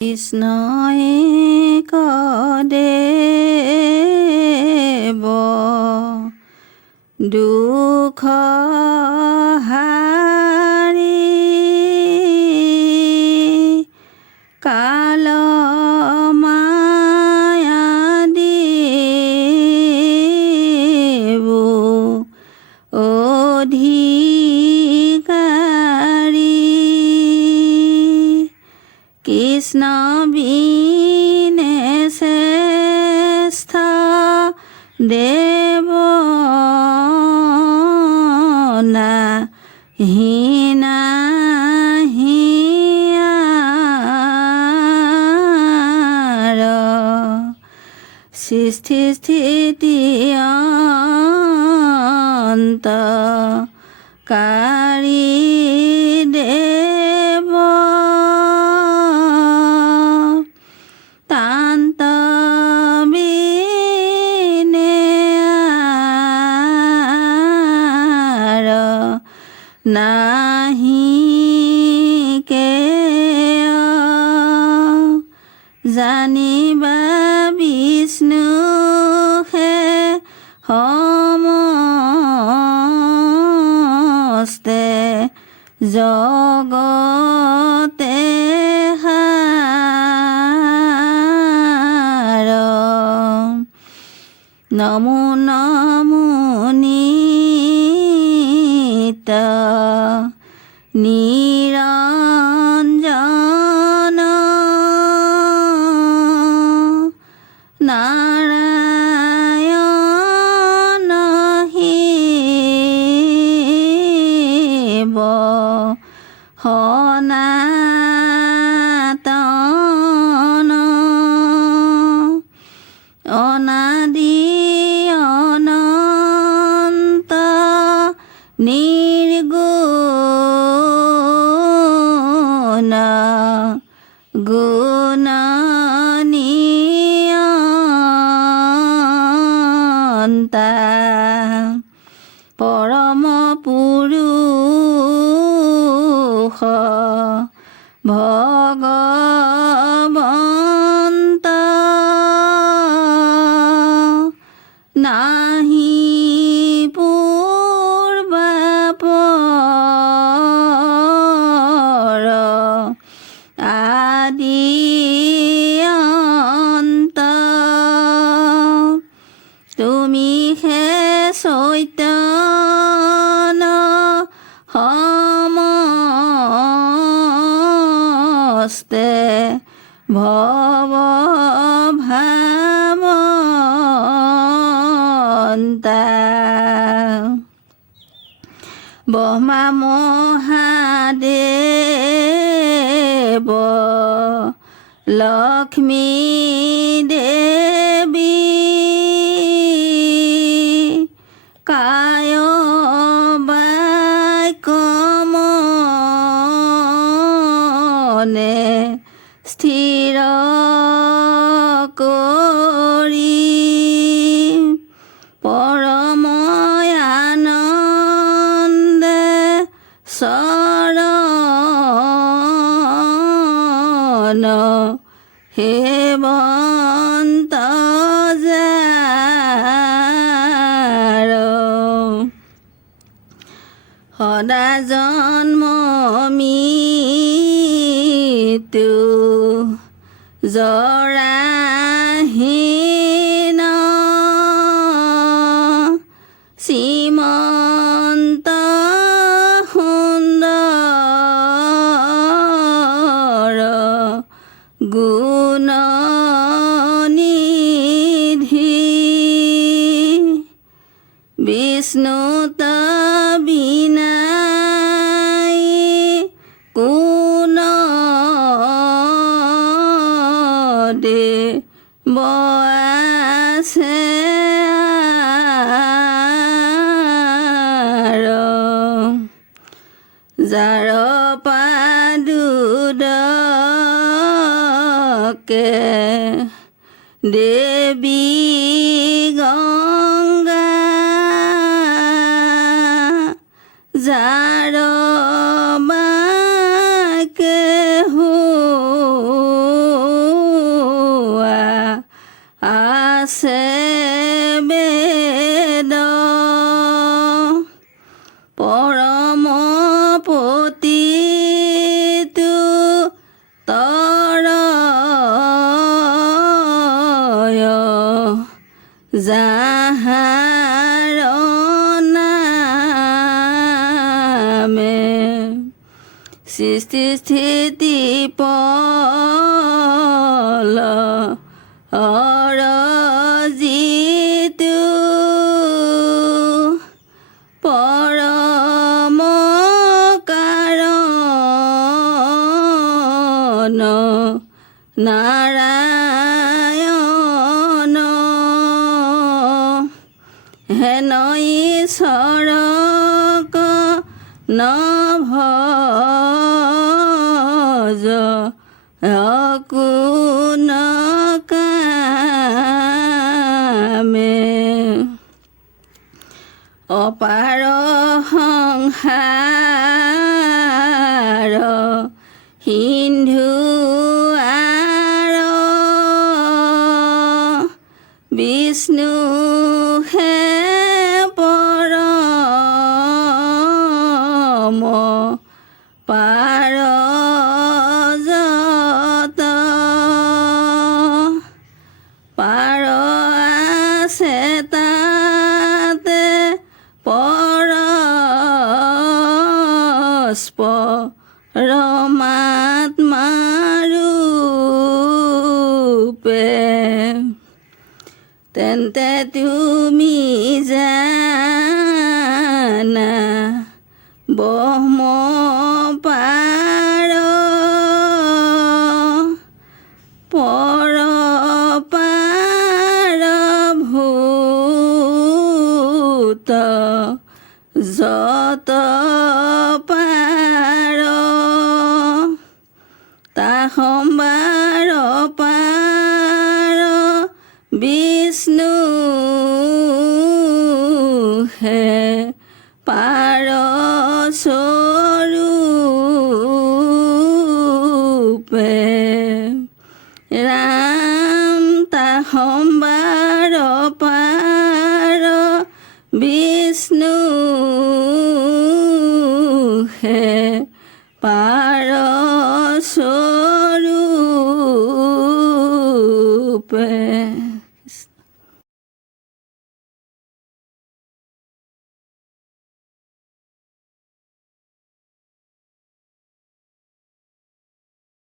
কৃষ্ণই কদেৱ দুখ হাৰি কাল মায়া দিব অধিকাৰী কৃষ্ণ বিনে শ্ৰেষ্ঠ দেৱ হীনা হিয়াৰ সৃষ্টি স্থিতি অন্তকাৰী দেৱ তান্ত বিনে নাহি কেয় জানিবা বিষ্ণুহে সমস্তে জগতে হাৰ নমো নমো নিত নিৰঞ্জন নাৰায়ণ শিৱ সনাতন অনাদি অনন্ত নিৰ্গুণ গুণনিয়ন্তা পৰম পুৰুষ ভগৱন্ত নাহি পূৰ্বাপৰ আদি অন্ত তুমি হে চৈতন্য সমস্তে ভৱ ভাৱন্তা ব্ৰহ্মা মহাদেৱ লক্ষ্মী দেৱী কায় বাক্য মনে স্থিৰ কৰি পৰম আনন্দে চৰণ সেৱন্ত যাৰ সদা জন্ম মৃত্যু জৰাহীন শ্ৰীমন্ত সুন্দৰ গুণনিধি বিষ্ণুত বিনাই কোন দেৱ আছে আৰ যাৰ পাদুদকে দেৱী গংগা যাৰ বাকে আছে বেদ পৰম পতিতো তৰয় যাহাৰ নামে সৃষ্টি স্থিতি পল অৰজিতু পৰম কাৰণ নাৰায়ণ হেন ঈশ্বৰক নভজ অকুন কামে অপাৰ সংসাৰ সিন্ধু আৰ বিষ্ণু হে পৰম পাৰ যত পাৰ আছে তাতে পৰস্পৰমাত্মা ৰূপে তেন্তে তুমি জানা ব্ৰহ্ম পাৰ পৰ পাৰ ভূত যত পাৰ তা সম্বাৰ পাৰ বিষ্ণু হে পাৰ স্বৰূপে